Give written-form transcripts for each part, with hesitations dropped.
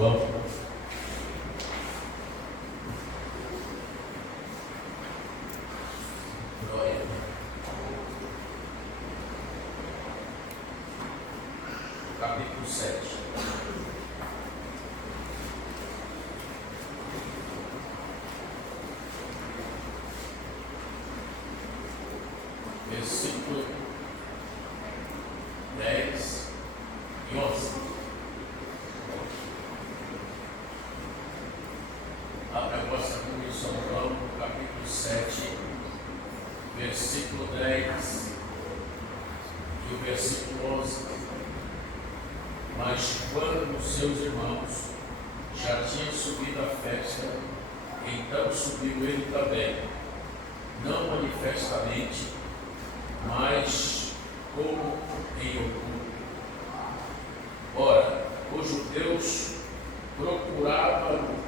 Vamos. Glória. Capítulo 7. Versículo 10 e 11. Abre a vossa Bíblia em São João, capítulo 7, versículo 10 e o versículo 11. Mas quando os seus irmãos já tinham subido à festa, então subiu ele também, não manifestamente, mas como em oculto. Ora, os judeus procuravam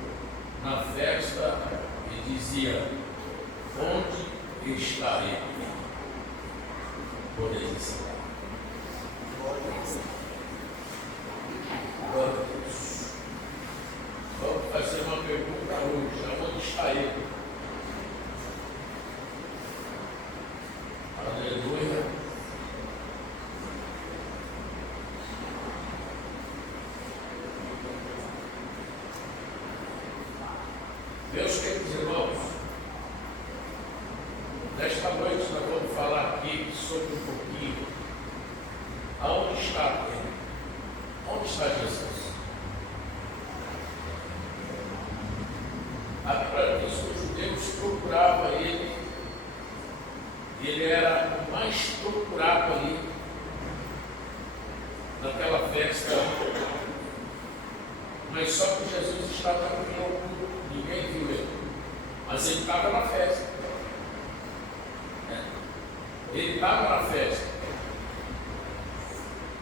na festa e diziam: onde está ele? Podeis ensinar. Glória a Deus. Vamos fazer uma pergunta hoje: onde está ele? Aleluia. Meus queridos irmãos, nesta noite nós vamos falar aqui sobre um pouquinho aonde está ele, onde está Jesus. A Bíblia diz que os judeus procuravam ele, ele era o mais procurado ali naquela festa, mas só que Jesus estava em oculto, ninguém viu ele, mas ele estava na festa. Ele estava na festa.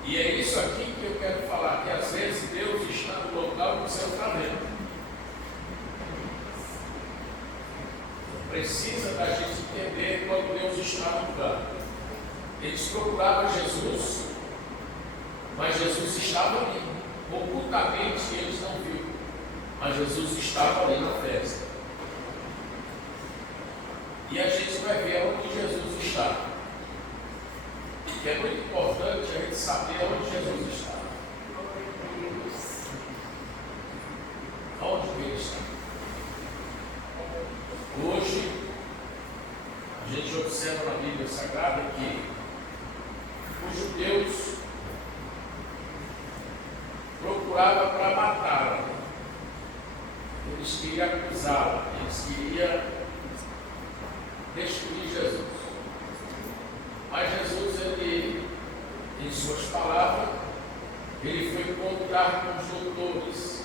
E é isso aqui que eu quero falar, que às vezes Deus está no local que você não está vendo. Precisa da gente entender quando Deus está no lugar. Eles procuravam Jesus, mas Jesus estava ali. Ocultamente eles não viram, mas Jesus estava ali na festa. E a gente vai ver onde Jesus está. Que é muito importante a gente saber onde Jesus está. Onde ele está. Hoje, a gente observa na Bíblia Sagrada que os judeus procuravam para matá-la. Eles queriam acusá-la, eles queriam destruir Jesus. Mas Jesus, ele, em suas palavras, ele foi encontrar com os doutores.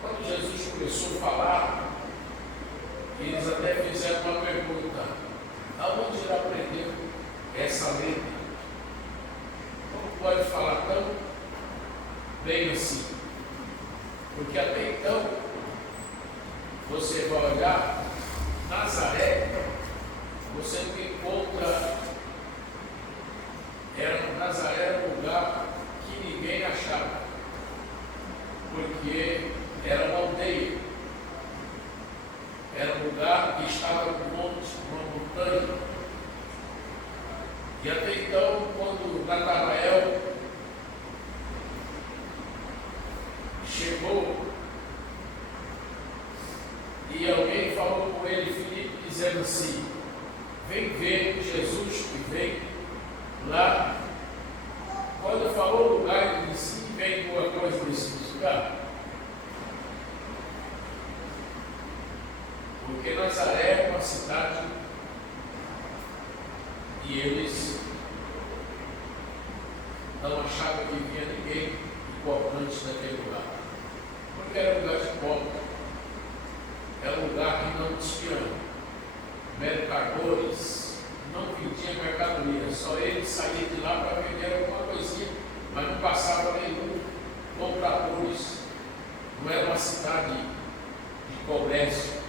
Quando Jesus começou a falar, eles até fizeram uma pergunta: aonde ele aprendeu essa letra? Como pode falar tão bem assim? Porque até então, você vai olhar Nazaré, você não encontra, Nazaré era um lugar que ninguém achava, porque era uma aldeia, era um lugar que estava no monte, uma montanha. E até então, quando Natanael chegou e alguém falou com ele, Filipe, dizendo assim: vem ver Jesus que vem lá. Quando falou o lugar, ele disse: vem boa coisa nesse lugar. Porque Nazaré é uma cidade e eles não achavam que vinha ninguém importante naquele lugar. Porque era um lugar de pobre, era um lugar que não tinha mercadores, não vendia mercadoria, só ele saía de lá para vender alguma coisinha, mas não passava nenhum compradores. Não era uma cidade de comércio.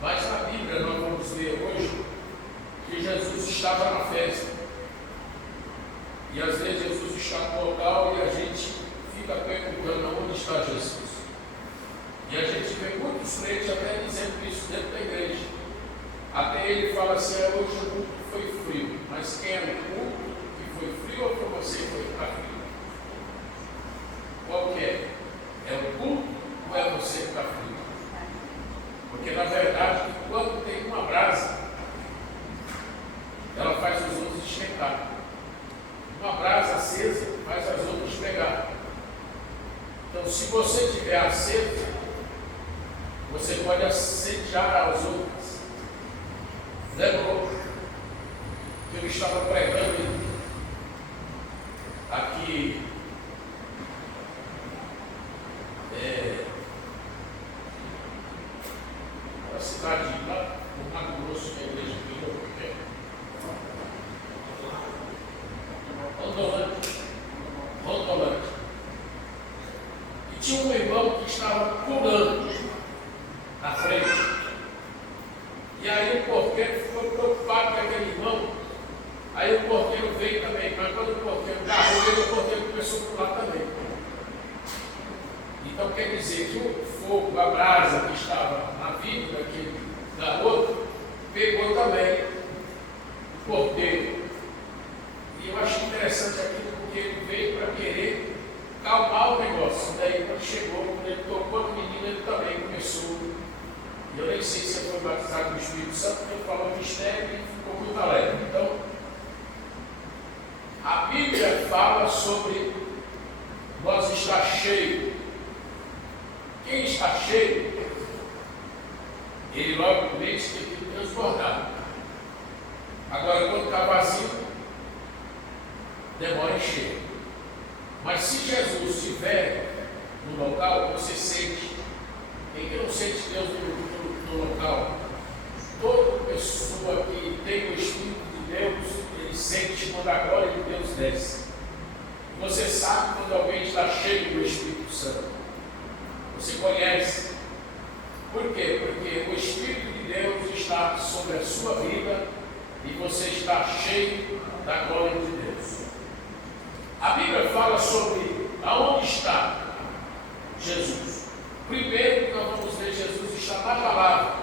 Mas na Bíblia nós vamos ver hoje que Jesus estava na festa. E às vezes Jesus está no local e a gente fica perguntando onde está Jesus. E a gente vê muitos crentes até dizendo isso dentro da igreja. Até ele fala assim, hoje o culto foi frio. Mas quem é o culto que foi frio ou foi você que foi ficar frio? Qual que é? É o culto ou é você que está frio? Porque na verdade, quando tem uma brasa, ela faz os outros esquentar. Uma brasa acesa faz as outras pegar. Então, se você estiver aceso, você pode assediar as outras. Lembrou que eu estava pregando aqui na cidade lá, no Mato Grosso, que é a igreja que eu Rondolândia. E tinha um irmão que estava pulando na frente. E aí o porteiro ficou preocupado com aquele irmão. Aí o porteiro veio também, mas quando o porteiro agarrou ele, o porteiro começou a pular também. Então quer dizer que o fogo, a brasa que estava na vida daquele garoto, pegou também o porteiro. E eu acho interessante aquilo porque ele veio para querer calmar o negócio. Daí quando chegou, quando ele tocou no menino, ele também começou. Eu nem sei se ele foi batizado no Espírito Santo, porque ele falou mistério e ficou muito alegre. Então, a Bíblia fala sobre nós estar cheio. Quem está cheio, ele logo diz que tem que transbordar. Agora, quando está vazio, demora a encher. Mas se Jesus estiver no local, você sente. Quem que não sente Deus no local? Toda pessoa que tem o Espírito de Deus, ele sente quando a glória de Deus desce. Você sabe quando alguém está cheio do Espírito Santo. Você conhece. Por quê? Porque o Espírito de Deus está sobre a sua vida e você está cheio da glória de Deus. A Bíblia fala sobre aonde está Jesus. Primeiro, nós vamos ver Jesus está na palavra.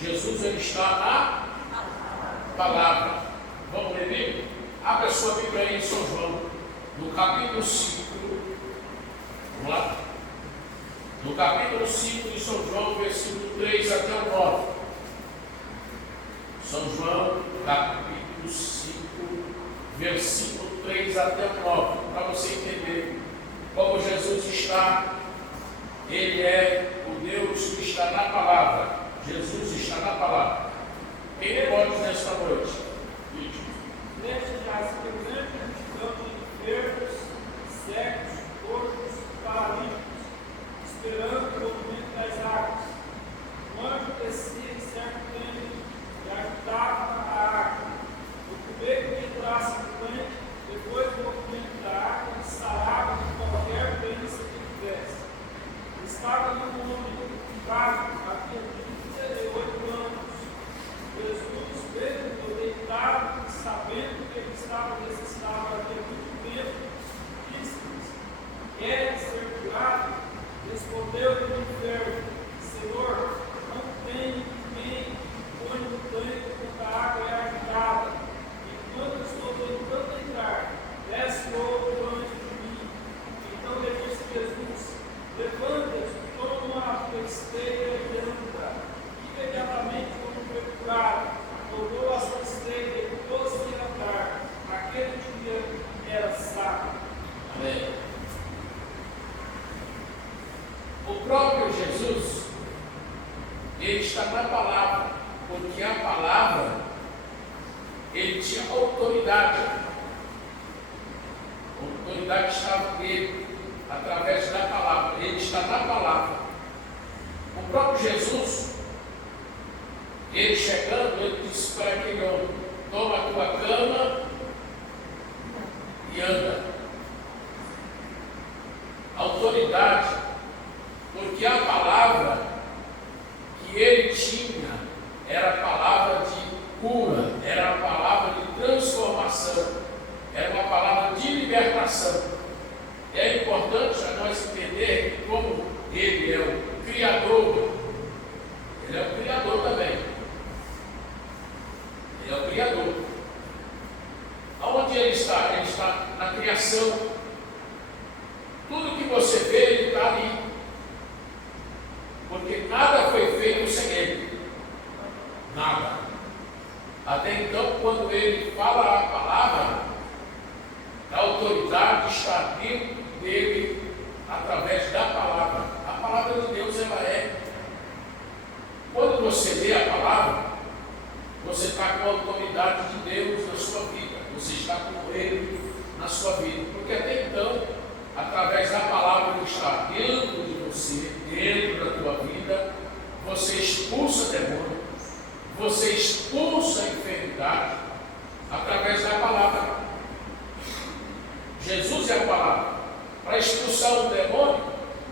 Jesus ele está na palavra. Vamos ler Bíblia? Abra a sua Bíblia aí em São João, no capítulo 5. Vamos lá? No capítulo 5 de São João, versículo 3 até o 9. São João, capítulo 5, versículo 3 até o 9. Para você entender como Jesus está. Ele é o Deus que está na palavra. Jesus está na palavra. Quem lê pode nesta noite? Neste jaz grande multidão de enfermos, cegos, coxos, paralíticos, esperando o movimento das águas. O anjo descia em certo tempo e agitava a água. O primeiro que entrasse no tanque, depois do movimento da água, sarava de qualquer doença que tivesse. Estava ali um homem fraco, havia 38 anos. Jesus, vendo deitado, sabendo que ele estava necessitado havia muito tempo, disse-lhes: queres ser curado? Respondeu-lhe o enfermo: Senhor, não tenho ninguém que põe no tanque quando a água é agitada. Enquanto estou tentando entrar, desce outro antes de mim. Então lhe disse Jesus: levanta-te, toma a tua esteira e anda. Imediatamente, quando foi curado, tomou a sua esteira e pôs-se a andar. Aquele dia era sábado. Amém. O próprio Jesus, ele está na palavra, porque a palavra, ele tinha autoridade. A autoridade estava nele, através da palavra. Ele está na palavra. O próprio Jesus, ele chegando, ele disse para aquele homem: toma a tua cama e anda. Autoridade, porque a palavra que ele tinha era a palavra de cura, era a palavra de transformação. está? Ele está na criação. Tudo que você vê, ele está ali. Porque nada foi feito sem ele. Nada. Até então, quando ele fala a palavra, a autoridade está dentro dele através da palavra. A palavra de Deus, ela é. Quando você lê a palavra, você está com a autoridade de Deus na sua vida. Você está com ele na sua vida. Porque até então, através da palavra que está dentro de você, dentro da tua vida, você expulsa demônio, você expulsa a enfermidade através da palavra. Jesus é a palavra. Para expulsar o demônio,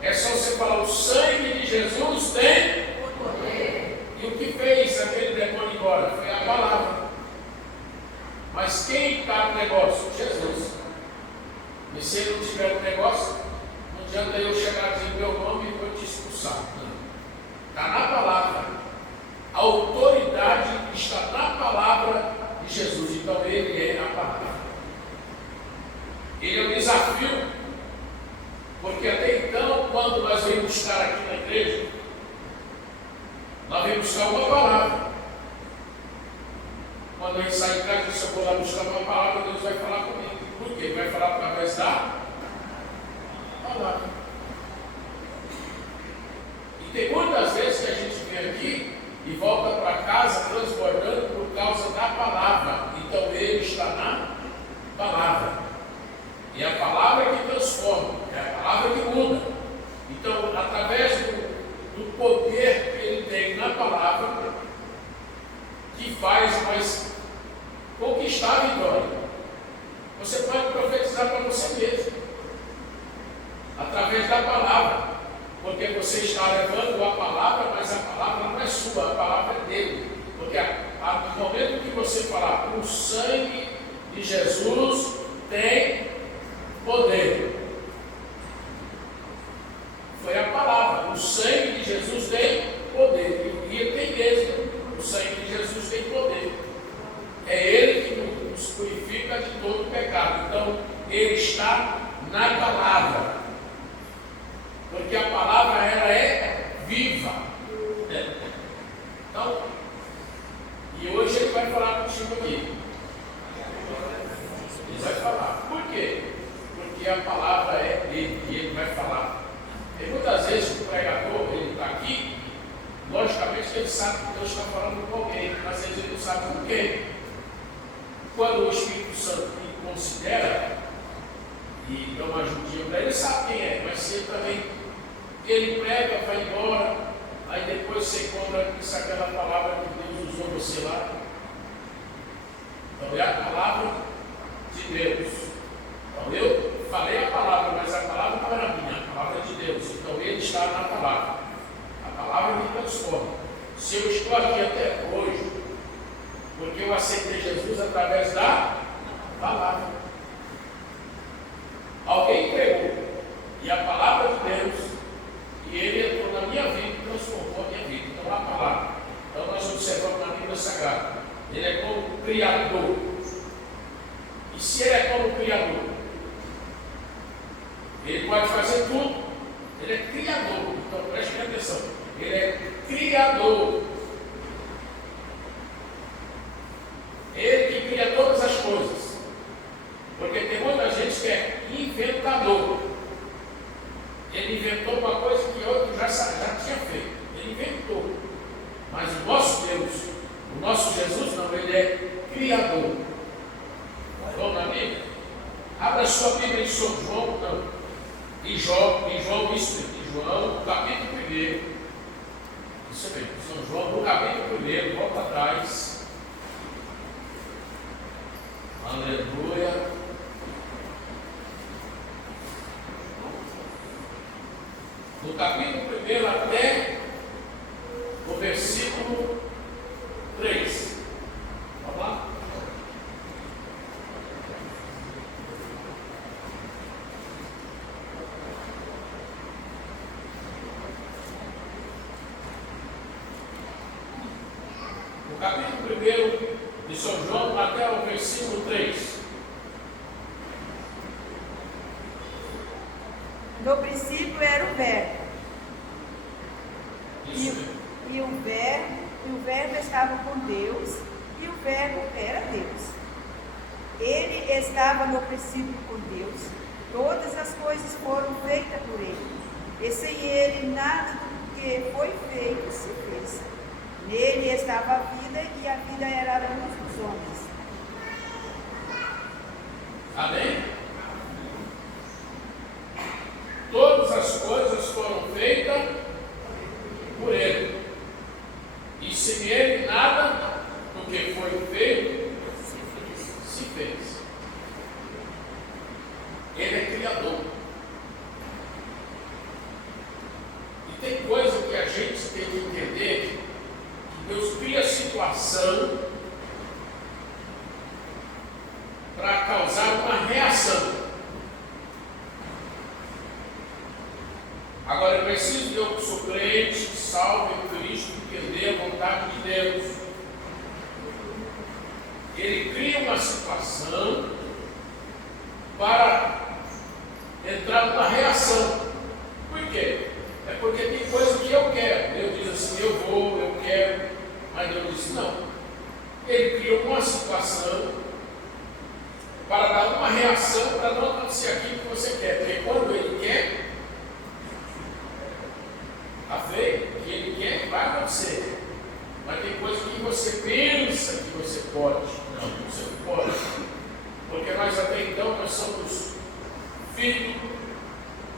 é só você falar: o sangue de Jesus tem poder. E o que fez aquele demônio embora? Foi a palavra. Mas quem está no negócio? Jesus. E se ele não tiver um negócio, não adianta eu chegar a dizer meu nome e vou te expulsar. Está na palavra. A autoridade está na palavra de Jesus. Então ele é a palavra. Ele é um desafio. Porque até então, quando nós vamos buscar aqui na igreja, nós vamos buscar uma palavra. Quando a gente sai de casa, se eu for lá buscar uma palavra, Deus vai falar comigo. Por quê? Vai falar através da palavra. E tem muitas vezes que a gente vem aqui e volta para casa transbordando por causa da palavra. Então ele está na palavra. E a palavra que transforma, é a palavra que muda. Então, através do poder que ele tem na palavra, que faz nós conquistar a vitória. Você pode profetizar para você mesmo, através da palavra, porque você está levando a palavra, mas a palavra não é sua, a palavra é dele. Porque no momento que você falar, o sangue de Jesus tem poder. Foi a palavra. O sangue de Jesus tem poder. E ele tem mesmo. O sangue de Jesus tem poder. É ele que nos purifica de todo pecado. Então, ele está na palavra. Porque a palavra, ela é viva. Então, e hoje ele vai falar contigo aqui. Ele vai falar. Por quê? Porque a palavra é dele e ele vai falar. E muitas vezes o pregador, ele está aqui, logicamente que ele sabe que Deus está falando com alguém, mas às vezes ele não sabe com quem. Quando o Espírito Santo lhe considera e dá uma ajudinha para ele, ele sabe quem é, mas se ele também, ele prega, vai embora, aí depois você encontra isso, aquela palavra que Deus usou você lá. Então é a palavra de Deus. Então eu falei a palavra, mas a palavra não era minha, a palavra é de Deus. Então ele está na palavra. A palavra me transforma. Se eu estou aqui até hoje, porque eu aceitei Jesus através da palavra. Alguém pregou, e a palavra de Deus, e ele entrou na minha vida e transformou a minha vida. Então a palavra. Então nós observamos na Bíblia Sagrada. Ele é como Criador. E se ele é como Criador, ele pode fazer tudo. Ele é Criador. Então preste atenção. Ele é Criador. Ele que cria todas as coisas. Porque tem muita gente que é inventador. Ele inventou uma coisa que outro já tinha feito. Ele inventou. Mas o nosso Deus, o nosso Jesus não, ele é Criador. Vamos na Bíblia? Abra sua Bíblia em São João, não. Em João, isso mesmo, em João, capítulo 1. Isso mesmo, São João, no capítulo 1, volta atrás. Aleluia. No capítulo 1 até o versículo 3. Vamos lá? No capítulo 1 de São João até o versículo 3. No princípio era o Verbo. Isso mesmo. E o Verbo estava com Deus, e o Verbo era Deus. Ele estava no princípio com Deus. Todas as coisas foram feitas por ele. E sem ele, nada do que foi feito se fez. Nele estava a vida, e a vida era a luz dos homens. Amém? Todas as coisas foram feitas por ele. E sem ele, nada do que foi feito se fez. Ele é criador. E tem coisa que a gente tem que entender, que Deus cria situação para causar uma reação. Agora eu preciso, eu que sou crente, salvo em Cristo, entender a vontade de Deus. Ele cria uma situação para entrar numa reação. Por quê? É porque tem coisa que eu quero. Deus diz assim, eu vou, eu quero. Mas Deus disse não. Ele criou uma situação para dar uma reação para não acontecer aquilo que você quer. Porque quando ele quer, a fé que ele quer vai acontecer. Mas tem coisa que você pensa que você pode. Não, você não pode. Porque nós até então nós somos filhos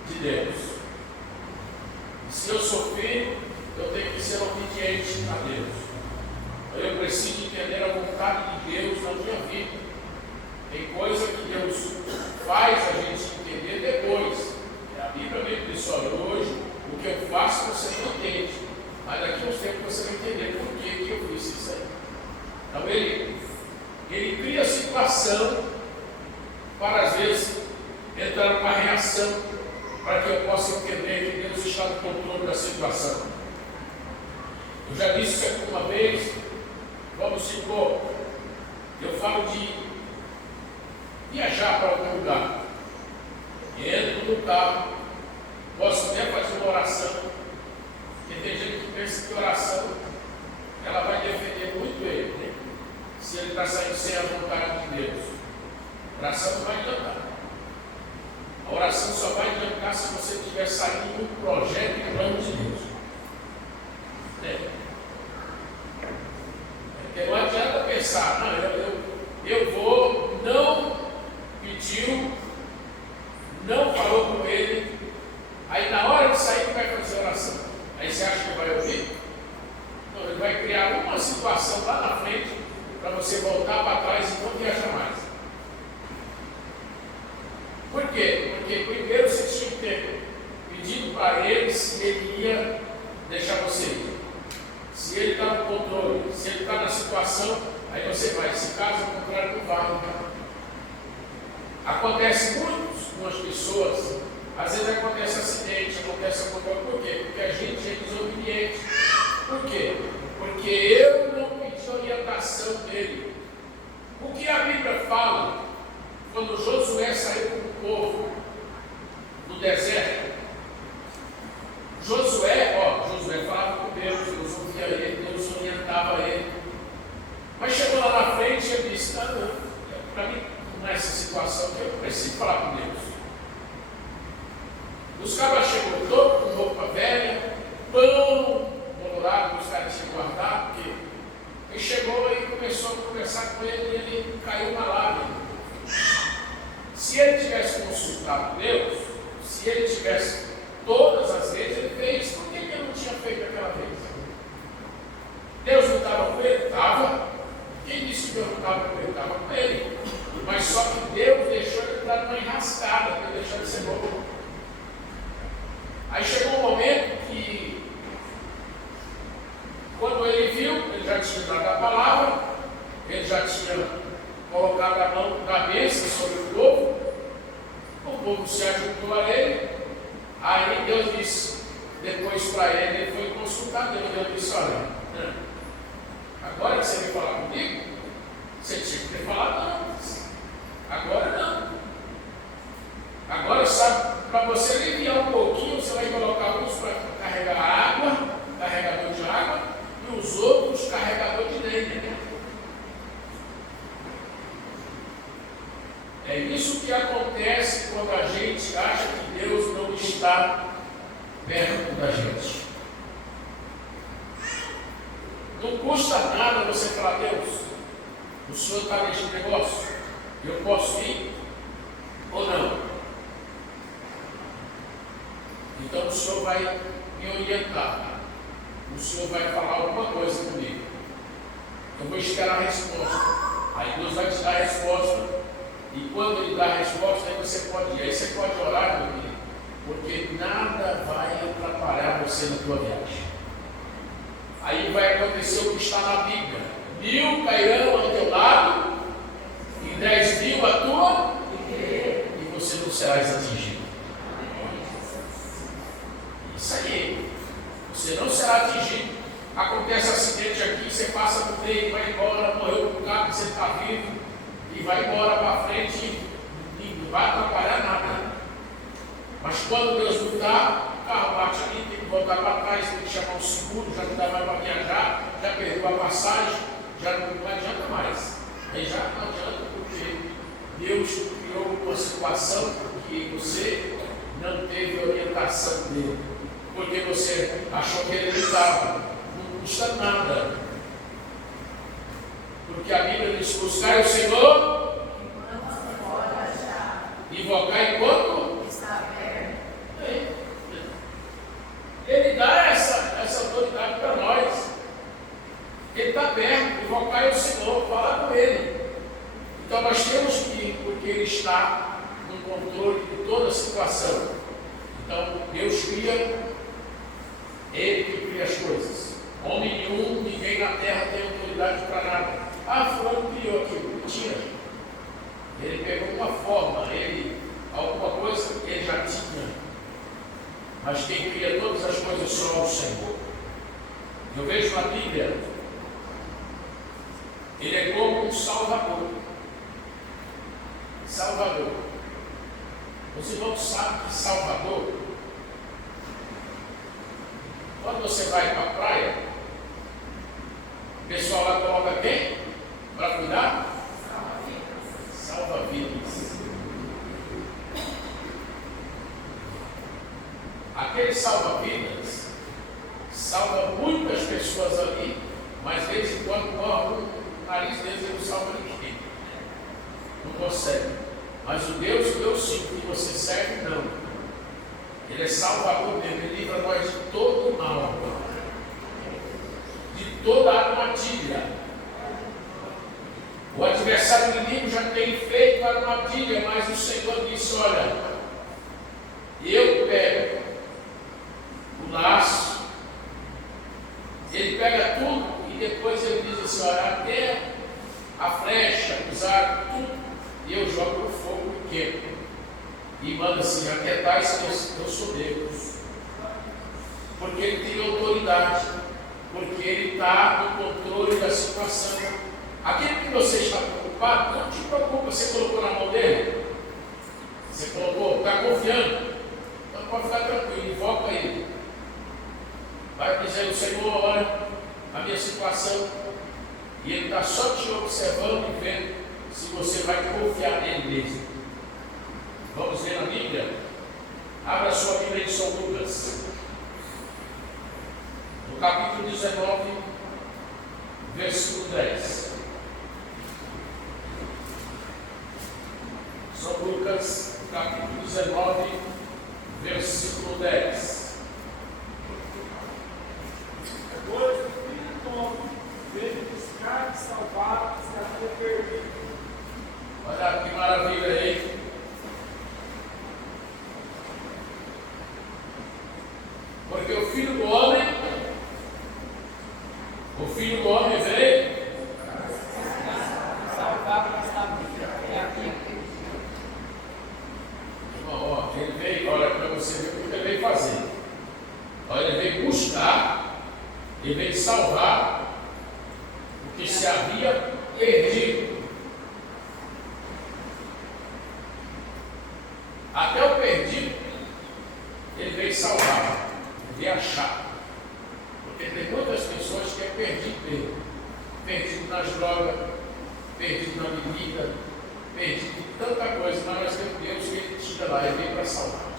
de Deus. E se eu sou filho, eu tenho que ser obediente a Deus. Eu preciso entender a vontade de Deus na minha vida. Tem coisa que Deus faz a gente entender depois. A Bíblia mesmo diz, olha, hoje o que eu faço você não entende. Mas daqui a uns tempos você vai entender por que eu fiz isso aí. Então ele cria a situação para às vezes entrar numa reação para que eu possa entender que Deus está no controle da situação. Eu já disse isso aqui uma vez, vamos supor, eu falo de viajar para algum lugar. Entro no carro, posso até fazer uma oração, porque tem gente que pensa que oração ela vai defender muito ele, né? Se ele está saindo sem a vontade de Deus. A oração não vai adiantar. A oração só vai adiantar se você estiver saindo de um projeto e plano de Deus. Porque não adianta pensar, não, eu vou, não pediu, não falou com ele, aí na hora de sair vai fazer oração. Aí você acha que vai ouvir? Não, ele vai criar uma situação lá na frente para você voltar para trás e não viajar mais. Por quê? Porque primeiro você tinha que ter pedido para ele se ele ia deixar você ir. Se ele está no controle, se ele está na situação, aí você vai. Se caso contrário, não vai. Acontece muito com as pessoas, às vezes acontece acidente, acontece contrário. Por quê? Porque a gente é desobediente. Por quê? Porque eu não pedi orientação dele. O que a Bíblia fala quando Josué saiu com o povo no deserto? Josué falava com Deus ouvia ele, Deus orientava ele. Mas chegou lá na frente e ele disse, não, para mim, nessa situação que eu preciso falar com Deus. Os caras chegou todo com roupa velha, pão molorado, os caras tinham guardado, porque ele chegou e começou a conversar com ele e ele caiu na lágrima. Se ele tivesse consultado Deus, se ele tivesse todas as vezes, ele fez, por que ele não tinha feito aquela vez? Deus não estava com ele? Estava. Quem disse que Deus não estava com ele? Estava com ele. Mas só que Deus deixou ele entrar numa enrascada, para ele deixar de ser bom. Aí chegou um momento que, quando ele viu, ele já tinha dado a palavra, ele já tinha colocado a mão na cabeça sobre o povo se ajuntou a ele. Aí Deus disse, depois para ele foi consultar Deus. Deus disse, olha, agora que você veio falar comigo, você tinha que ter falado antes. Agora não. Agora sabe para você aliviar um pouquinho, você vai colocar uns para carregar água, carregador de água, e os outros carregador de lenha. É isso que acontece quando a gente acha que Deus não está perto da gente. Não custa nada você falar: Deus, o Senhor está neste negócio, eu posso ir ou não? Então o Senhor vai me orientar, o Senhor vai falar alguma coisa comigo, eu vou esperar a resposta. Aí Deus vai te dar a resposta. E quando Ele dá a resposta, aí você pode ir. Aí você pode orar, meu filho, porque nada vai atrapalhar você na tua viagem. Aí vai acontecer o que está na Bíblia: 1000 cairão ao teu lado e 10.000 à tua, e você não serás atingido. Isso aí, você não será atingido. Acontece acidente aqui, você passa por trem, vai embora, morreu com o carro, você está vivo, e vai embora para frente e não vai atrapalhar nada. Mas quando Deus mudar, o carro bate ali, tem que voltar para trás, tem que chamar o seguro, já não dá mais para viajar, já perdeu a passagem, já não adianta mais. Aí já não adianta, porque Deus criou uma situação que você não teve orientação dele, porque você achou que ele estava. Não custa nada. Porque a Bíblia diz: buscar o Senhor, invocar enquanto está perto. Ele dá essa autoridade para nós. Ele está perto, invocar o Senhor, falar com Ele. Então nós temos que ir, porque Ele está no controle de toda a situação. Então Deus cria, Ele que cria as coisas. Homem nenhum, ninguém na terra tem autoridade para nada. Ah, fulano criou aquilo. Mentira. Ele pegou uma forma, alguma coisa que ele já tinha. Mas quem cria todas as coisas só é o Senhor. Eu vejo na Bíblia, ele é como um Salvador. Salvador. Os irmãos sabem que Salvador, quando você vai para a praia, o pessoal lá coloca quem? Para cuidar? Salva-vidas. Aquele salva-vidas salva muitas pessoas ali, mas de vez em quando morre o nariz deles e não salva ninguém. Não consegue. Mas o Deus sim, que você serve, não. Ele é salvador mesmo, ele livra nós de todo o mal, de toda a armadilha. O adversário inimigo já tem feito a armadilha, mas o Senhor disse: olha, eu pego o laço, ele pega tudo e depois ele diz assim: olha, até a flecha, usar tudo, e eu jogo no fogo e queimo. E manda assim: até tais que eu sou Deus. Porque ele tem autoridade, porque ele está no controle da situação. Aquele que você está preocupado, não te preocupa. Você colocou na mão dele? Você colocou? Está confiando? Então pode ficar tranquilo, invoca ele. Vai dizer: o Senhor, olha a minha situação, e ele está só te observando e vendo se você vai confiar nele mesmo. Vamos ver na Bíblia? Abra sua Bíblia em São Lucas, no capítulo 19, versículo 10. São Lucas, capítulo 19, versículo 10. Depois o filho do homem veio buscar e salvar os que haviam perdido. Olha que maravilha aí. Porque o Filho do Homem veio Salvar os que estavam perdidos. Ele veio, olha, para você ver o que ele veio fazer. Olha, ele veio buscar, ele veio salvar o que se havia perdido. Até o perdido salvar, viver achar. Porque tem muitas pessoas que é perdido mesmo. Perdido nas drogas, perdido na bebida, perdido em tanta coisa, mas nós temos Deus que Ele tira lá, Ele vem para salvar.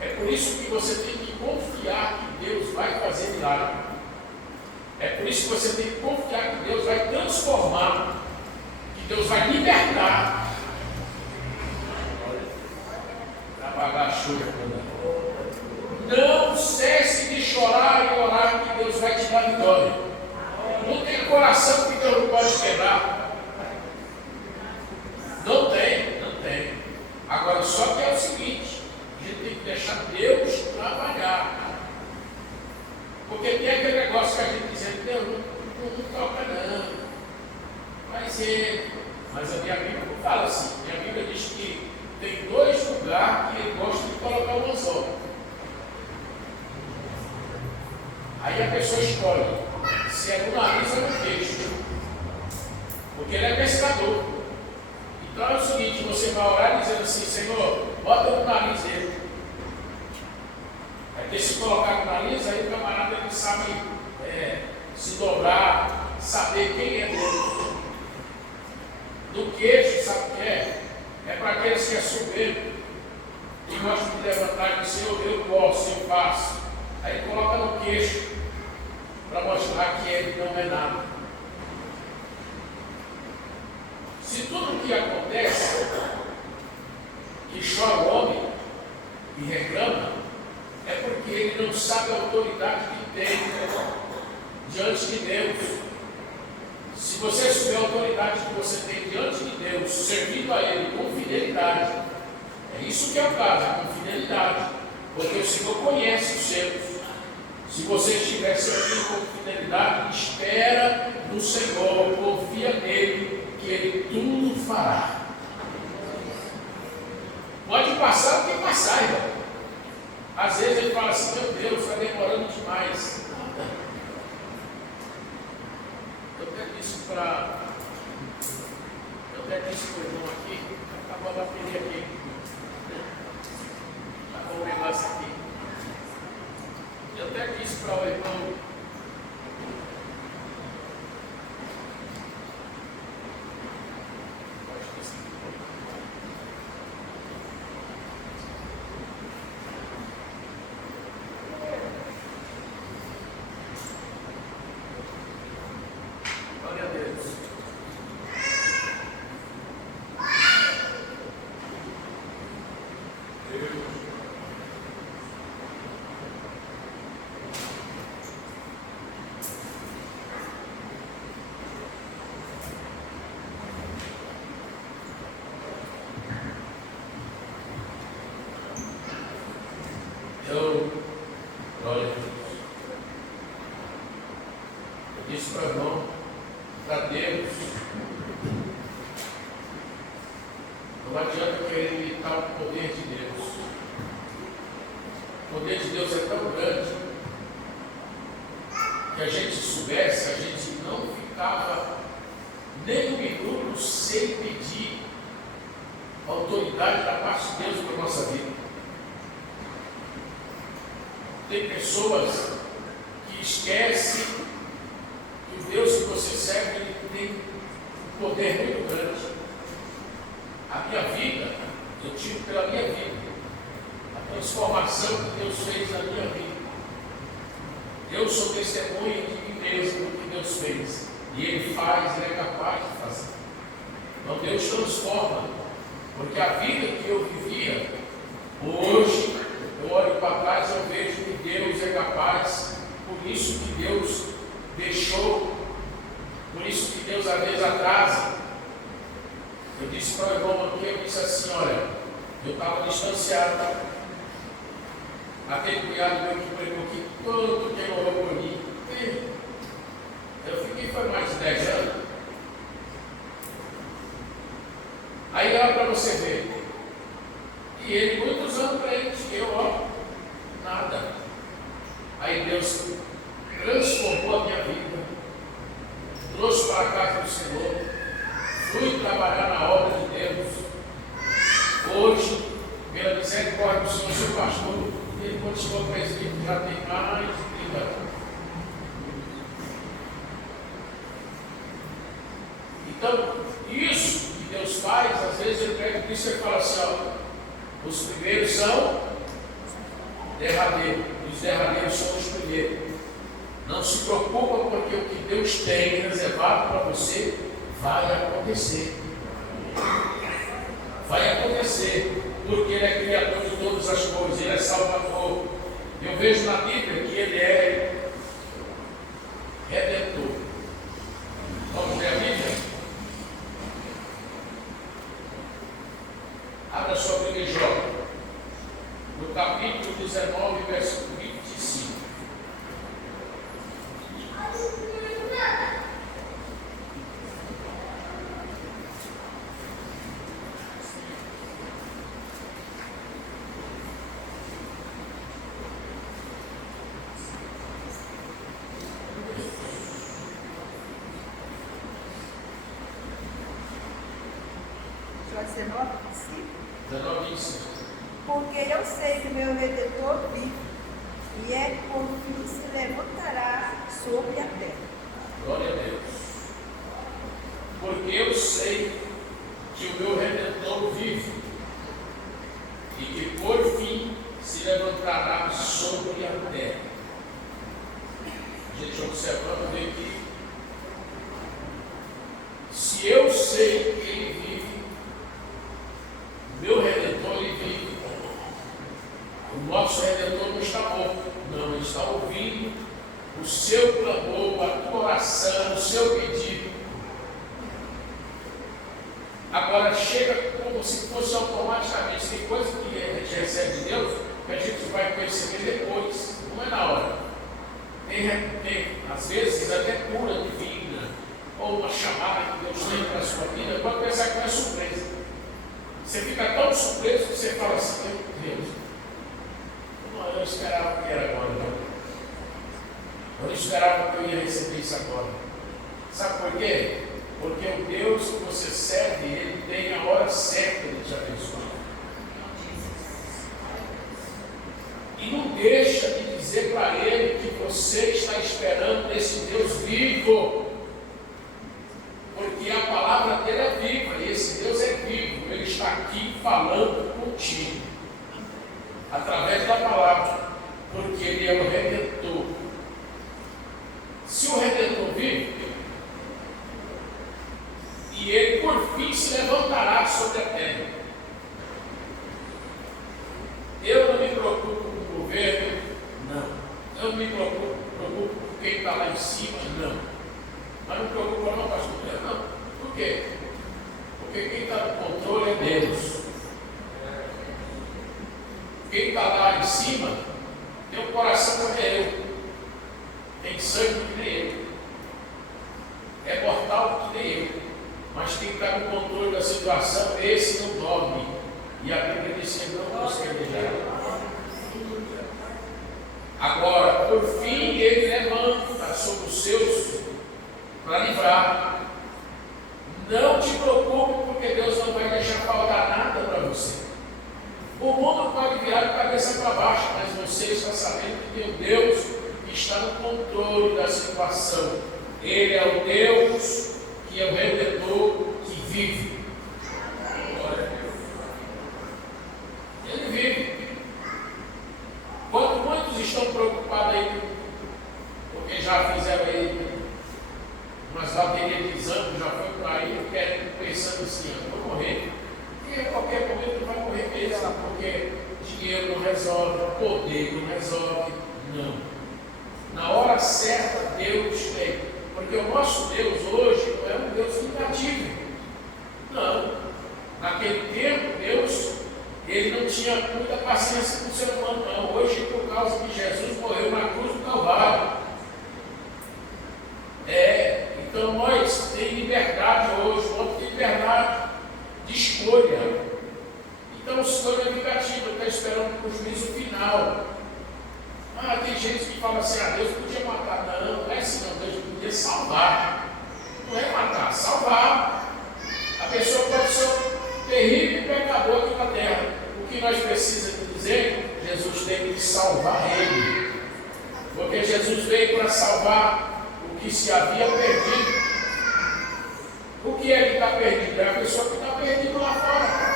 É por isso que você tem que confiar que Deus vai fazer milagre. É por isso que você tem que confiar que Deus vai transformar, que Deus vai libertar. Apagar a chuva. Não cesse de chorar e orar que Deus vai te dar vitória. Não tem coração que Deus não pode quebrar. Não tem, não tem. Agora, só que é o seguinte, a gente tem que deixar Deus trabalhar. Porque tem aquele negócio que a gente diz, Deus não toca não. Mas a minha Bíblia não fala assim. Minha Bíblia diz que tem 2 lugares que Ele gosta de colocar o anzol. Aí a pessoa escolhe se é no nariz ou no queixo. Porque Ele é pescador. Então é o seguinte, você vai orar dizendo assim, Senhor, bota no nariz dele. Aí deixa se colocar no nariz, aí o camarada ele sabe se dobrar, saber quem é Deus. No queixo, sabe o que é? É para aqueles que é soberbo e gostam de levantar e dizer, eu posso, eu faço. Aí coloca no queixo para mostrar que ele não é nada. Se tudo o que acontece, que chora o homem e reclama, é porque ele não sabe a autoridade que tem diante de Deus. Se você souber a autoridade que você tem diante de Deus, servindo a Ele com fidelidade, é isso que é o caso, é com fidelidade, porque o Senhor conhece os seus. Se você estiver servindo com fidelidade, espera no Senhor, confia nele, que Ele tudo fará. Pode passar o que passar, irmão. Às vezes ele fala assim, meu Deus, está demorando demais. Eu até disse para o irmão aqui, acabou a bateria aqui. Acabou o negócio aqui. Eu até disse para o irmão, glória a Deus. Glória a Deus. Eu disse para o irmão, para Deus, não adianta querer limitar o poder de Deus. O poder de Deus é tão grande que a gente soubesse, a gente não ficava nem um minuto sem pedir a autoridade da parte de Deus para a nossa vida. Tem pessoas que esquecem que o Deus que você serve ele tem um poder muito grande. A minha vida, eu tive pela minha vida, a transformação que Deus fez na minha vida. Eu sou testemunha de mim mesmo do que Deus fez. E Ele faz, Ele é capaz de fazer. Então Deus transforma. Porque a vida que eu vivia, hoje, eu olho para trás e eu vejo que Deus é capaz, por isso que Deus deixou, por isso que Deus às vezes atrasa. Eu disse para o irmão aqui, eu disse assim, olha, eu estava distanciado, aquele cunhado meu que pregou aqui, todo que orou por mim, eu fiquei foi mais de 10 anos. Aí olha para você ver. E ele, muitos anos para ele, eu, ó, nada. Aí Deus transformou a minha vida, trouxe para a casa do Senhor, fui trabalhar na obra de Deus. Hoje, pela misericórdia do Senhor, sou pastor estou presbítero já tem mais de 30 anos. Então, isso que Deus faz, às vezes ele pega isso e fala assim, ó, os primeiros são derradeiros, os derradeiros são os primeiros. Não se preocupa, porque o que Deus tem reservado para você vai acontecer. Vai acontecer, porque Ele é Criador de todas as coisas, Ele é Salvador. Eu vejo na Bíblia que Ele é Redentor. Vamos ler a Bíblia? Abra sua Bíblia e joga. No capítulo 19, versículo 25. João 19, 25. 19, 25. Porque eu sei que o meu Redentor vive, e é que por fim se levantará sobre a terra. Glória a Deus. Porque eu sei que o meu Redentor vive e que por fim se levantará sobre a terra. A gente observando vê que se eu sei que Ele vive, meu Redentor Ele vive. O nosso Redentor não está morto, não, Ele está ouvindo o seu clamor, a tua oração, o seu pedido. Agora chega como se fosse automaticamente. Tem coisa que a gente recebe de Deus que a gente vai perceber depois, não é na hora. Tem às vezes até cura divina, ou uma chamada que Deus tem para a sua vida, pode pensar que não é surpresa. Você fica tão surpreso que você fala assim, meu Deus, eu esperava que era agora, não. Eu não esperava que eu ia receber isso agora. Sabe por quê? Porque o Deus que você serve, Ele tem a hora certa de te abençoar. E não deixa de dizer para Ele que você está esperando esse Deus vivo. Porque a palavra dele é viva, e esse Deus é vivo. Ele está aqui falando contigo, através da palavra, porque Ele é o Redentor. Se o Redentor vive, e Ele por fim se levantará sobre a terra. Eu não me preocupo com o governo, não. Eu não me preocupo com quem está lá em cima, não. Mas não me preocupa não, pastor? Não. Por quê? Porque quem está no controle é Deus. Quem está lá em cima tem um coração como eu, tem sangue que nem eu, é mortal que nem eu, mas quem está no controle da situação, esse não dorme. E a Bíblia diz que não nos querejará. Agora, por fim, Ele levanta sobre os seus para livrar. Não te preocupe, porque Deus não vai deixar faltar nada para você. O mundo pode virar de cabeça para baixo, mas você está sabendo que tem um Deus que está no controle da situação. Ele é o Deus que é o Redentor que vive. Glória a Deus. Ele vive. Quando muitos estão preocupados aí, porque já fizeram aí umas baterias de exame, já foi para aí, pensando assim, eu vou morrer. E a qualquer momento vai morrer mesmo, porque dinheiro não resolve, poder não resolve. Não. Na hora certa, Deus tem. Porque o nosso Deus hoje não é um Deus vingativo. Não. Naquele tempo, Deus, Ele não tinha muita paciência com o ser humano, não. Hoje, por causa que Jesus morreu na cruz do Calvário. Então nós temos liberdade hoje, nós liberdade de escolha. Então, escolha é vingativa, está esperando o juízo final. Tem gente que fala assim, Deus podia matar. Não, não é assim não, Deus podia salvar. Não é matar, salvar. A pessoa pode ser um terrível pecador aqui na terra. O que nós precisamos dizer? Jesus teve que salvar ele. Porque Jesus veio para salvar o que se havia perdido. O que é que está perdido? É a pessoa que está perdida lá fora.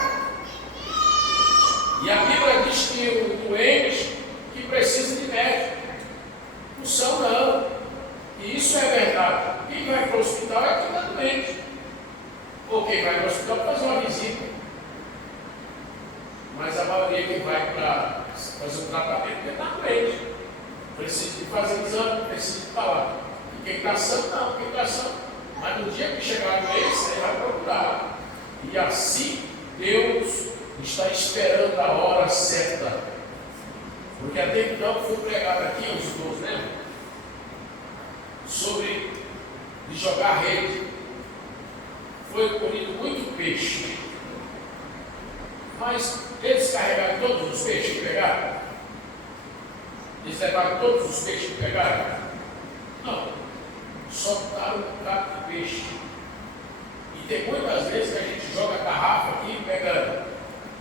E a Bíblia diz que o doente que precisa de médico. Não são, não. E isso é verdade. Quem vai para o hospital é quem está doente. Ou quem vai para o hospital para fazer uma visita. Mas a maioria que vai para fazer um tratamento porque está doente. Precisa de fazer exame, precisa de estar lá. E quem está são, não. Quem está são. Mas no dia que chegar a doença, ele vai procurar. E assim Deus está esperando a hora certa. Porque até então foi pregado aqui, os irmãos, né? Sobre de jogar rede. Foi colhido muito peixe. Mas eles carregaram todos os peixes que pegaram? Eles levaram todos os peixes que pegaram? Não. Soltaram um bocado de peixe. E tem muitas vezes que a gente joga a garrafa aqui e pega.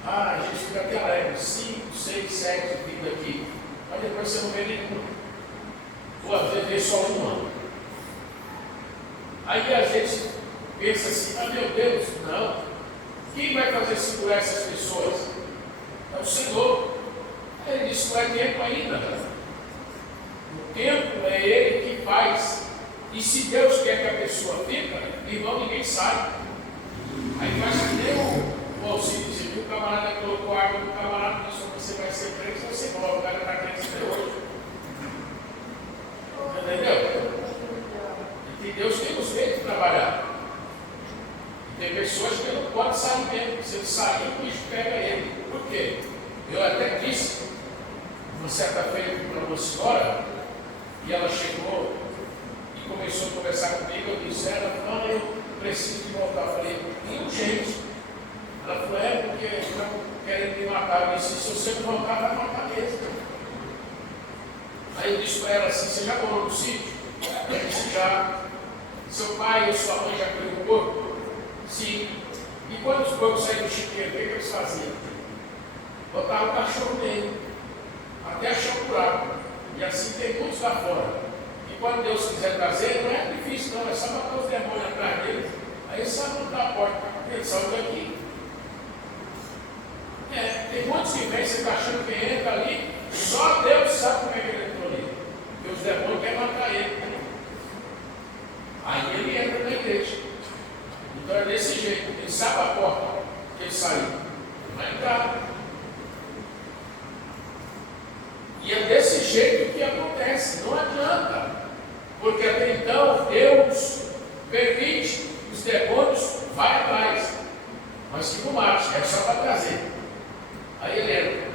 A gente fica até alegre, 5, 6, 7 vindo aqui. Mas depois você não vê nenhuma. Ou às vezes vê só uma. Aí a gente pensa assim, ah meu Deus, não. Quem vai fazer segurar essas pessoas? É o Senhor. Ele disse que não é tempo ainda. O tempo é Ele que faz. E se Deus quer que a pessoa fica, irmão, ninguém sai. Aí faz que nem o auxílio dizia, o camarada colocou água no camarada, disse que você vai ser crente, você morre, o cara está crente até hoje. Entendeu? E Deus tem os meios de trabalhar. Tem pessoas que não podem sair mesmo. Se ele sair, o bicho pega ele. Por quê? Eu até disse, uma certa feita para uma senhora, e ela chegou e começou a conversar comigo. Eu disse, ela, eu preciso de voltar. Eu falei, urgente. Ela falou, porque estão querendo me matar. Eu disse, se você não voltar, vai matar mesmo. Aí eu disse para ela assim, você já morou no sítio? Ela disse, já. Seu pai ou sua mãe já criou um porco? Sim. E quando os porcos saíram do chiqueiro, o que eles faziam? Botavam o cachorro nele, até achar um buraco. E assim tem muitos lá fora. E quando Deus quiser trazer, não é difícil não, é só botar os demônios atrás deles. Aí eles sabem botar a porta, eles saem daqui. Tem muitos que vêm, você está achando que entra ali, só Deus sabe como é que ele entrou ali. Porque os demônios querem matar ele. Aí ele entra na igreja. Então é desse jeito, ele sabe a porta que ele saiu, vai entrar. E é desse jeito que acontece, não adianta, porque até então Deus permite os demônios vai atrás, mas que não mate, é só para trazer. Aí ele entra,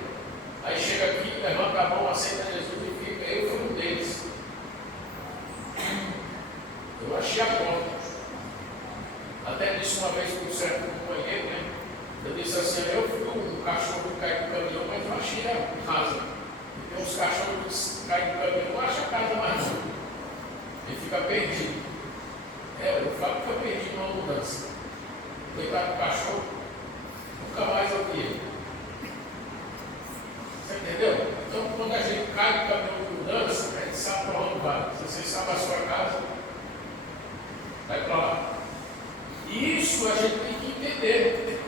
aí chega aqui, levanta a mão, aceita Jesus e fica, eu fui um deles. Eu achei a porta. Até disse uma vez para um certo companheiro, né? Eu disse assim, eu fui um cachorro que cai do caminhão, mas eu achei a casa. E tem uns cachorros que caem do caminhão, não acha a casa mais não. Ele fica perdido. Eu falo que fica perdido numa mudança. Coitado do cachorro, nunca mais eu vi ele. Você entendeu? Então quando a gente cai do caminhão de mudança, a gente sabe para onde vai. Se você sabe a sua casa, vai para lá. Isso a gente tem que entender,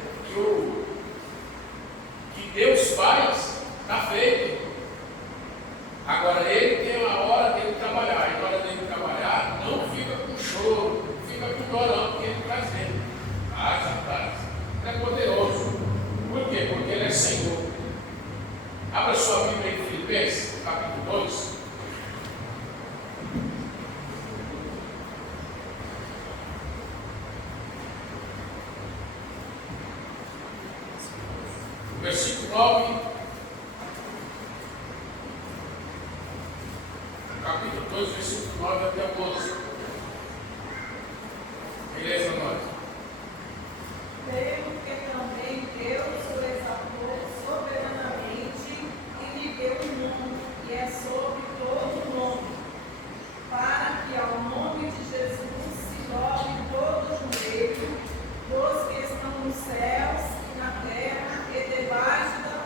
que Deus faz, está feito. Agora ele tem uma hora dele trabalhar, e na hora dele trabalhar, não fica com choro, não fica com dor não, porque ele traz dele. Ele é poderoso. Por quê? Porque ele é Senhor. Abra sua Bíblia em Filipenses, capítulo 2. Versículo 9, capítulo 2, versículo 9 até o 12. Beleza, nós? Creio que também Deus o exaltou soberanamente e lhe deu um nome, que é sobre todo nome, para que ao nome de Jesus se dobre todo joelho dos que estão nos céus, na terra e debaixo da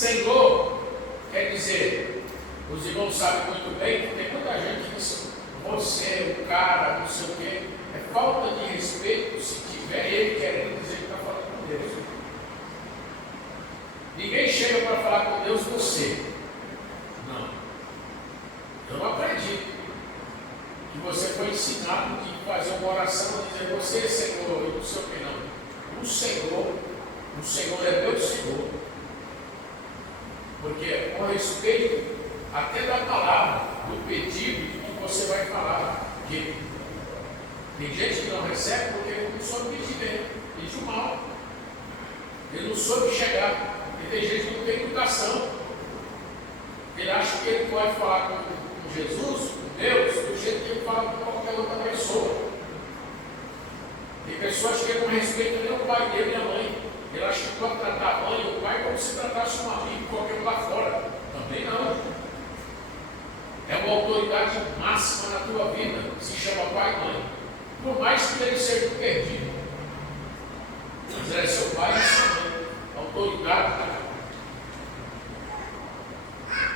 Senhor quer dizer, os irmãos sabem muito bem que tem muita gente que diz, você, o cara, não sei o quê. É falta de respeito se tiver ele querendo dizer que está falando com Deus. Ninguém chega para falar com Deus você. Não. Eu não acredito que você foi ensinado de fazer uma oração e dizer você, Senhor, eu não sei o que não. O Senhor é meu Senhor. Porque com respeito até da palavra, do pedido que você vai falar. Porque tem gente que não recebe porque ele não soube pedir bem, pediu mal. Ele não soube chegar. E tem gente que não tem educação. Ele acha que ele pode falar com Jesus, com Deus, do jeito que ele fala com qualquer outra pessoa. Tem pessoas que não respeitam nem o pai dele e a mãe. Ele acha que pode tratar a mãe ou o pai como se tratasse um amigo qualquer um lá fora. Também não. É uma autoridade máxima na tua vida, se chama pai e mãe. Por mais que ele seja perdido. Mas é seu pai e sua mãe. Autoridade.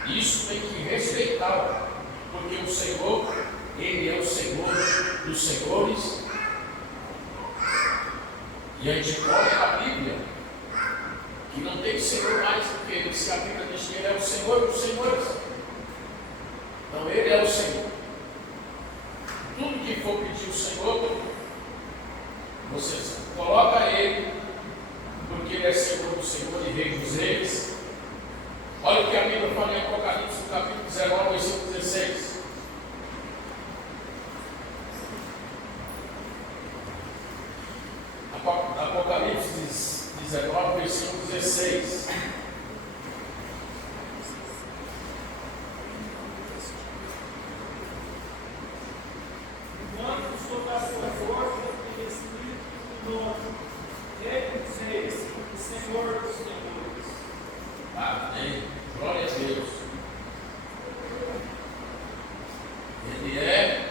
Isso tem que respeitá-lo. Porque o Senhor, Ele é o Senhor dos senhores. E a gente pode na Bíblia que não tem Senhor mais do que Ele. Se a Bíblia diz que Ele é o Senhor dos senhores. Então Ele é o Senhor. Tudo que for pedir o Senhor, você coloca Ele, porque Ele é Senhor do Senhor e Rei dos reis. Olha o que a Bíblia fala em Apocalipse, no capítulo 19, versículo 16. Apocalipse 19, versículo 16. Enquanto sobre a sua força tem escrito o nome, Rei dos reis e Senhor dos senhores. Amém. Glória a Deus. Ele é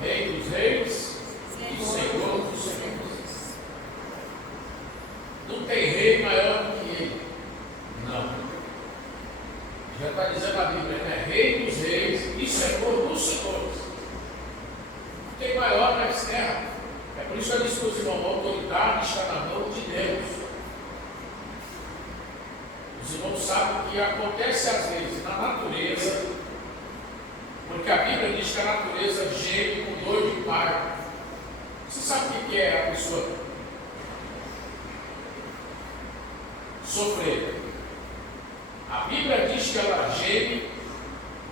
Rei dos reis e Senhor dos senhores. Não tem rei maior do que Ele. Não. Já está dizendo a Bíblia, é Rei dos reis e Senhor dos senhores. Não tem maior nessa terra. É por isso que eu disse para os irmãos, a autoridade está na mão de Deus. Os irmãos sabem que acontece às vezes na natureza, porque a Bíblia diz que a natureza geme com dor de parto. Você sabe o que é a pessoa sofrer? A Bíblia diz que ela geme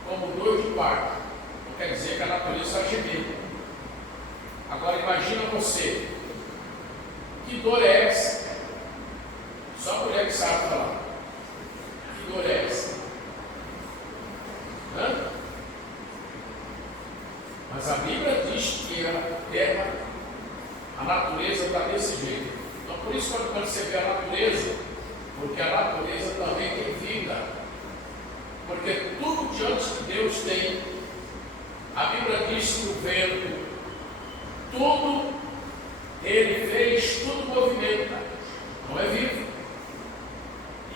como dor de parto. Não quer dizer que a natureza está gemendo. Agora imagina você, que dor é essa? Só a mulher que sabe falar. Que dor é essa? Hã? Mas a Bíblia diz que a terra, a natureza está desse jeito. Então por isso quando você vê a natureza, porque a natureza também tem vida. Porque tudo diante de Deus tem. A Bíblia diz que o vento, tudo Ele fez, tudo movimenta. Não é vivo.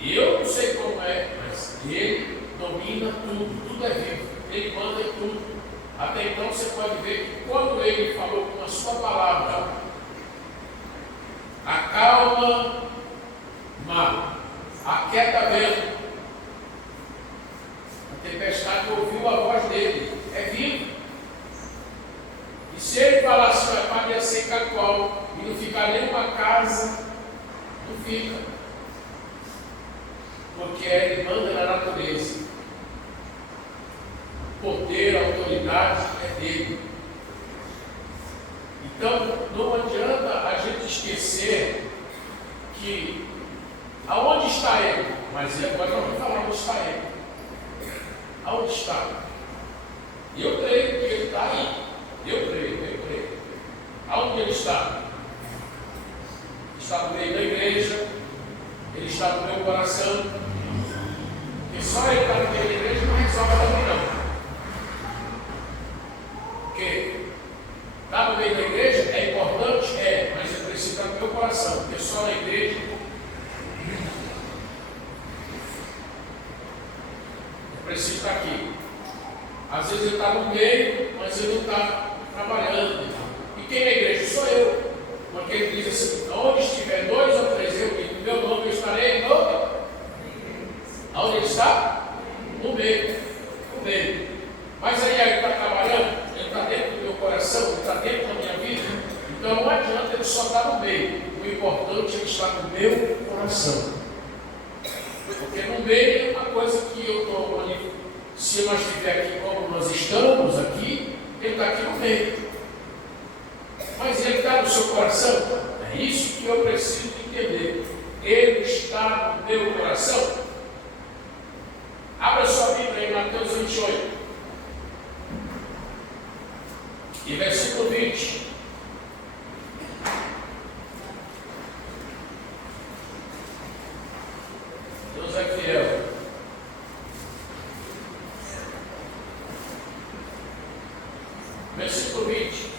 E eu não sei como é, mas Ele domina tudo, tudo é vivo. Ele manda em tudo. Até então você pode ver que quando Ele falou com a sua palavra, acalma mar, aquieta vento, a tempestade ouviu a voz dele, é vivo. E se ele falar assim, vai parecer cacual e não ficar nenhuma casa, não fica. Porque ele manda na natureza. O poder, a autoridade é dele. Então, não adianta a gente esquecer que aonde está ele? Mas agora nós vamos falar onde está ele. Aonde está? Eu creio que ele está aí. Eu creio. Aonde ele está? Está no meio da igreja, ele está no meu coração. E só ele está no meio da igreja não resolve também não. Porque está no meio da igreja é importante? É, mas ele precisa estar no meu coração. coração, porque só na igreja eu preciso estar aqui. Às vezes ele está no meio, mas ele não está trabalhando. E quem é a igreja? Sou eu. Porque ele diz assim: onde estiver 2 ou 3 reunidos no meu nome, eu estarei no. Aonde ele está? No meio. No meio. Mas aí ele está trabalhando, ele está dentro do meu coração, ele está dentro da minha vida. Então não adianta ele só estar no meio. O importante é ele estar no meu coração. Porque no meio é uma coisa que eu estou ali. Se nós estiver aqui como nós estamos aqui, ele está aqui no meio. Mas ele está no seu coração? É isso que eu preciso entender. Ele está no meu coração? Abra sua Bíblia em Mateus 28. E versículo 20. Deus é fiel. Versículo 20.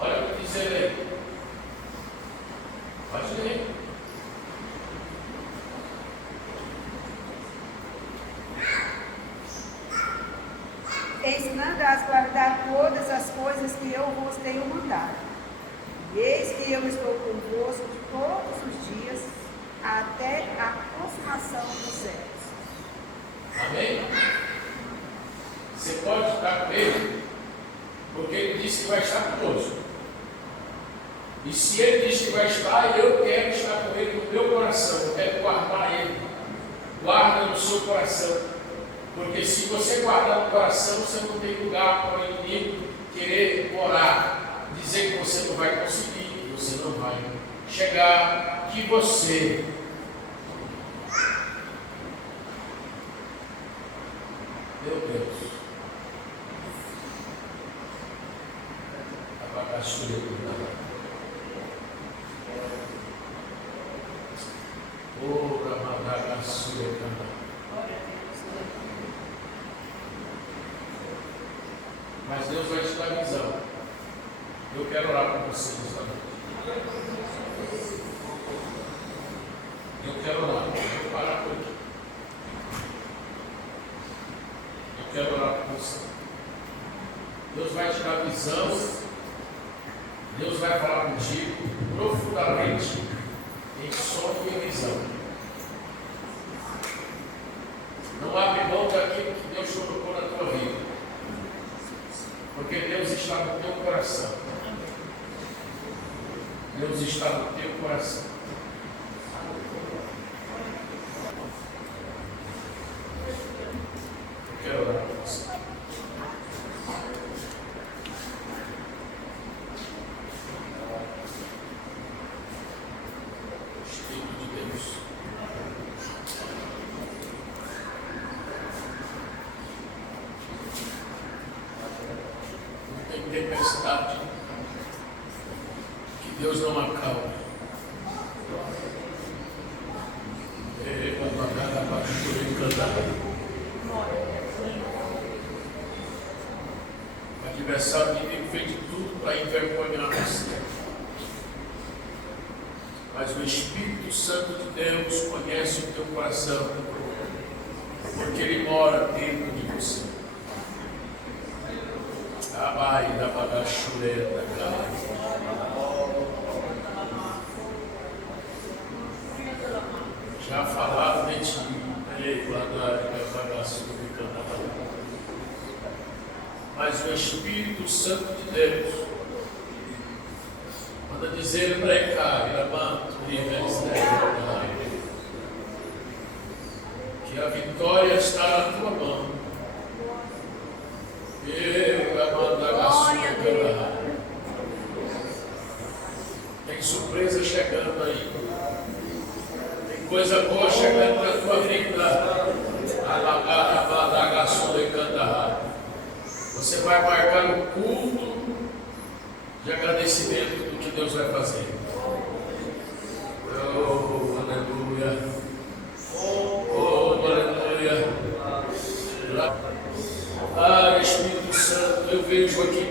Olha o que diz ele aí. Pode ler. Ensinando-as a guardar todas as coisas que eu vos tenho mandado. E eis que eu estou convosco todos os dias, até a consumação dos séculos. Amém? Você pode estar com ele, porque ele disse que vai estar conosco. E se ele disse que vai estar, eu quero estar com ele no meu coração. Eu quero guardar ele. Guarda no seu coração. Porque se você guardar no coração, você não tem lugar para o inimigo querer morar, dizer que você não vai conseguir, que você não vai chegar, que você. Meu Deus. Abacaxi. Oh, Ramadagaçu. Mas Deus vai te dar visão. Eu quero orar por vocês esta noite. Eu quero orar. Eu vou parar por aqui. Eu quero orar por você. Deus vai te dar visão. Deus vai falar contigo profundamente em sonho e em visão. Não abre mão daquilo que Deus colocou na tua vida. Porque Deus está no teu coração. Deus está no teu coração. Eu quero orar por você. Espírito de Deus. Tempestade que Deus não acalma. O adversário inimigo fez de tudo para envergonhar você. Mas o Espírito Santo de Deus conhece o teu coração, porque ele mora dentro de você. Abai da bagachureta, cara. Já falaram de ti, mas o Espírito Santo de Deus manda dizer para cá, que a vitória está na tua mão. Tem surpresa chegando aí. Tem coisa boa chegando na tua vida. Você vai marcar um culto de agradecimento do que Deus vai fazer.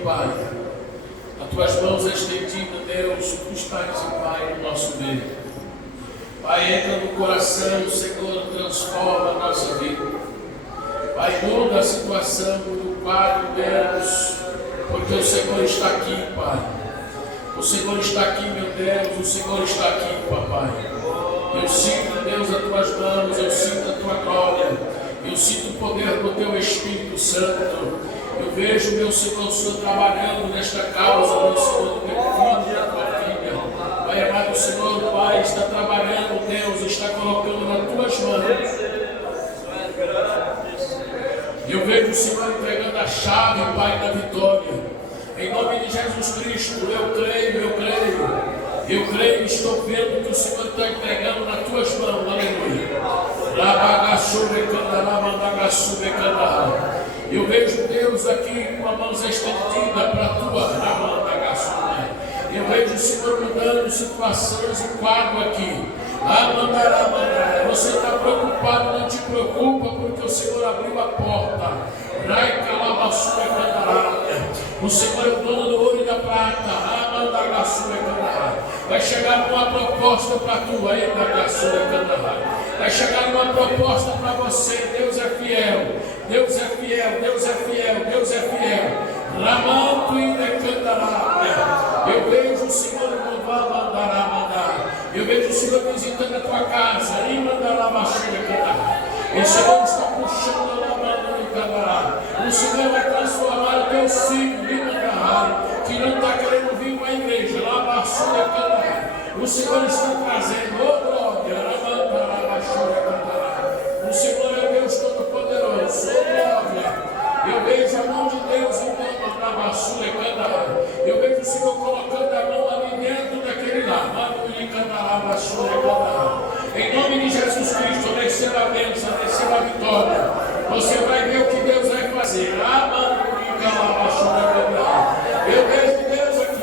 Pai, as tuas mãos estendidas, Deus, tu estás, Pai, no nosso meio. Pai, entra no coração, Senhor, transforma a nossa vida. Pai, muda a situação do quadro, Deus, porque o Senhor está aqui, Pai. O Senhor está aqui, meu Deus, o Senhor está aqui, Papai. Eu sinto, Deus, as tuas mãos, eu sinto a tua glória, eu sinto o poder do teu Espírito Santo. Eu vejo, meu Senhor, o Senhor trabalhando nesta causa, meu Senhor, do teu filho e da tua filha. Pai amado, o Senhor, Pai, está trabalhando, Deus, está colocando nas tuas mãos. Eu vejo o Senhor entregando a chave, Pai, da vitória. Em nome de Jesus Cristo, eu creio, eu creio. Eu creio e estou vendo que o Senhor está entregando nas tuas mãos, aleluia. Eu vejo Deus aqui com a mão estendida para a tua. Eu vejo o Senhor mudando situações e quadro aqui. Você está preocupado, não te preocupa, porque o Senhor abriu a porta. O Senhor é o dono do ouro e da prata. Vai chegar uma proposta para tu, vai chegar uma proposta para você. Deus é fiel, Deus é fiel, Deus é fiel, Deus é fiel. Eu vejo o Senhor eu vejo o Senhor visitando a tua casa. O Senhor está puxando o Senhor vai transformar o teu filho que não está querendo vir para a igreja. O Senhor está trazendo, glória. O Senhor é Deus Todo-Poderoso, glória. Eu vejo a mão de Deus em eu vejo o Senhor colocando a mão ali dentro daquele lar. Em nome de Jesus Cristo, receba a bênção, receba a vitória. Você vai ver o que Deus vai fazer. Eu vejo Deus aqui.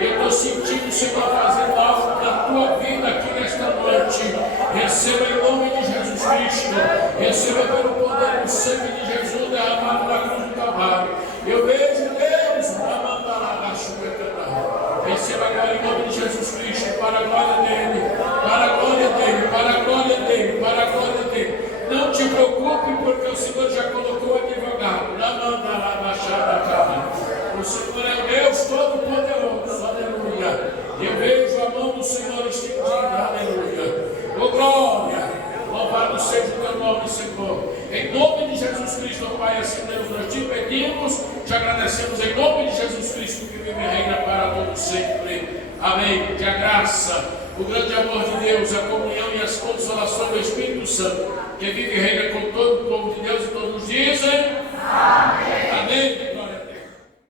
Eu estou sentindo o Senhor fazendo algo na tua vida aqui nesta noite. Receba em nome de Jesus Cristo. Receba pelo poder do sangue de Jesus derramado na cruz do Calvário. Eu vejo Deus receba agora em nome de Jesus Cristo, para a glória dele, para a glória dele, para a glória dele, para a glória dele. Não te preocupe, porque o Senhor já colocou advogado. O Senhor é Deus Todo-Poderoso, aleluia. Eu vejo a mão do Senhor estendida, aleluia. Oh glória, louvado seja o teu nome, Senhor. Em nome de Jesus Cristo, Pai, assim Deus, nós te pedimos, te agradecemos em nome de Jesus Cristo, que vive e reina para todos sempre. Amém. Que a graça, o grande amor de Deus, a comunhão e as consolações do Espírito Santo, que vive e reina com todo o povo de Deus.